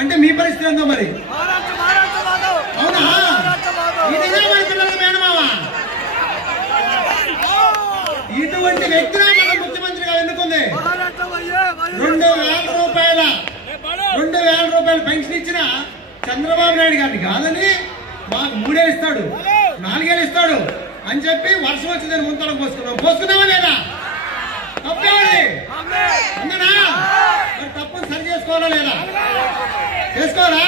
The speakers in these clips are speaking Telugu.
అంటే మీ పరిస్థితి ఏందో మరి. అవునా? ఇదే మన పిల్లలకు మేనమావా? ఇటువంటి వ్యక్తిని మనం ముఖ్యమంత్రిగా ఎన్నుకుంది. 2,000 రూపాయలు పెన్షన్ ఇచ్చిన చంద్రబాబు నాయుడు గారిని కాదని మాకు 3 ఏళ్ళు ఇస్తాడు, 4 ఏళ్ళు ఇస్తాడు అని చెప్పి వర్షం వచ్చిందని ముంతలకు పోసుకున్నావా లేదా? తప్పేది అందనా? మరి తప్పును సరి చేసుకోవాలా లేదా? చేసుకోవాలా?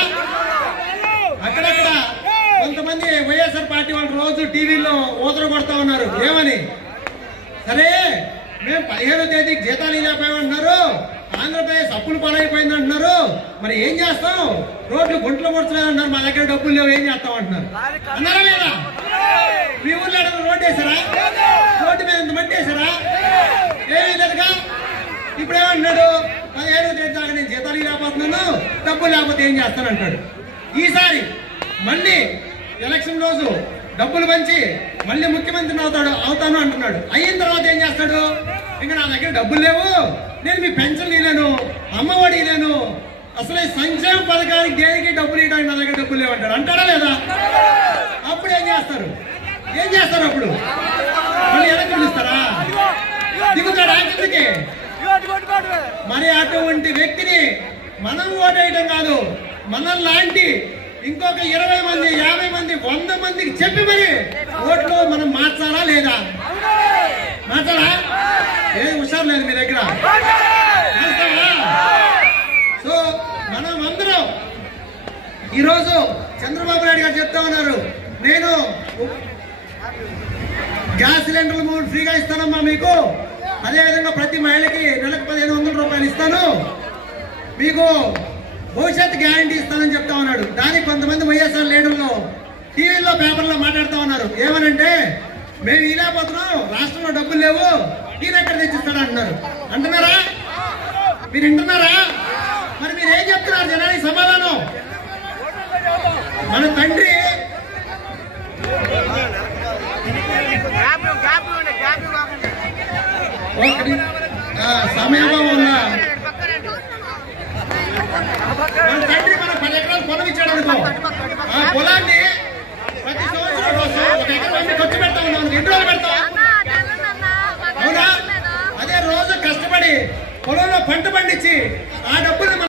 అక్కడక్కడ కొంతమంది వైఎస్ఆర్ పార్టీ వాళ్ళు రోజు టీవీలో ఊదర కొడతా ఉన్నారు. ఏమని? సరే మేము 15వ తేదీకి జీతాలు ఇవ్వలేకపోయామంటున్నారు, ఆంధ్రప్రదేశ్ అప్పులు పాలైపోయింది అంటున్నారు, మరి ఏం చేస్తాం, రోడ్లు గుంటలు ముడుతున్నాయి అంటున్నారు, మా దగ్గర డబ్బులు లేవు, ఏం చేస్తాం అంటున్నారు. అన్నారా లేదా? మీ ఊర్లో రోడ్డు వేసారా? రోడ్డు మీద ఇంత మట్టి వేసారా? ఏమీ లేదుగా. ఇప్పుడు ఏమంటున్నాడు, 15వ తేదీ దాకా నేను జీతాలు ఇవ్వలేకపోతున్నాను, డబ్బులు లేకపోతే ఏం చేస్తాను అంటాడు. ఈసారి మళ్ళీ ఎలక్షన్ రోజు డబ్బులు పంచి మళ్ళీ ముఖ్యమంత్రిని అవుతాను అంటున్నాడు. అయిన తర్వాత ఏం చేస్తాడు, ఇంకా నా దగ్గర డబ్బులు లేవు, నేను మీ పెన్షన్ ఇవ్వలేను, అమ్మఒడి ఇవ్వలేను, అసలు సంక్షేమ పథకానికి దేనికి డబ్బులు ఇవ్వడానికి నా దగ్గర డబ్బులు లేవంటాడు. అంటారా లేదా? అప్పుడు ఏం చేస్తారు? అప్పుడు మళ్ళీ ఎలక్షన్ ఇస్తారా? దిగుతాడా కిందకి? మరి అటువంటి వ్యక్తిని మనం ఓటేయడం కాదు, మనం లాంటి ఇంకొక 20 మంది, 50 మంది, 100 మందికి చెప్పి మరి ఓట్లు మనం మార్చాలా లేదా? మార్చాలా? ఏది హుషారు లేదు మీ దగ్గర. సో మనం అందరం ఈరోజు చంద్రబాబు నాయుడు గారు చెప్తా ఉన్నారు, నేను గ్యాస్ సిలిండర్లు 3 ఫ్రీగా ఇస్తానమ్మా మీకు, అదేవిధంగా ప్రతి మహిళకి నెలకు 1,500 రూపాయలు ఇస్తాను, మీకు భవిష్యత్ గ్యారంటీ ఇస్తానని చెప్తా ఉన్నాడు. దానికి కొంతమంది వైఎస్ఆర్ లీడర్లు టీవీలో పేపర్లో మాట్లాడుతూ ఉన్నారు. ఏమనంటే, మేము ఇలాపోతున్నాం, రాష్ట్రంలో డబ్బులు లేవు, ఈయన ఎక్కడ తెచ్చిస్తాడు అంటున్నారు. అంటున్నారా? మీరు వింటున్నారా? మరి మీరు ఏం చెప్తున్నారు జనానికి సమాధానం? మన తండ్రి సమయం ఉందా? మన తండ్రి మన 10 ఎకరాలు పొలం ఇచ్చాడు అనుకో, ఆ పొలాన్ని ప్రతి సంవత్సరం రోజు 1 ఎకరం ఖర్చు పెడతా ఉన్నాం, 2 రోజులు పెడతాం. అవునా? అదే రోజు కష్టపడి పొలంలో పంట పండించి ఆ డబ్బులు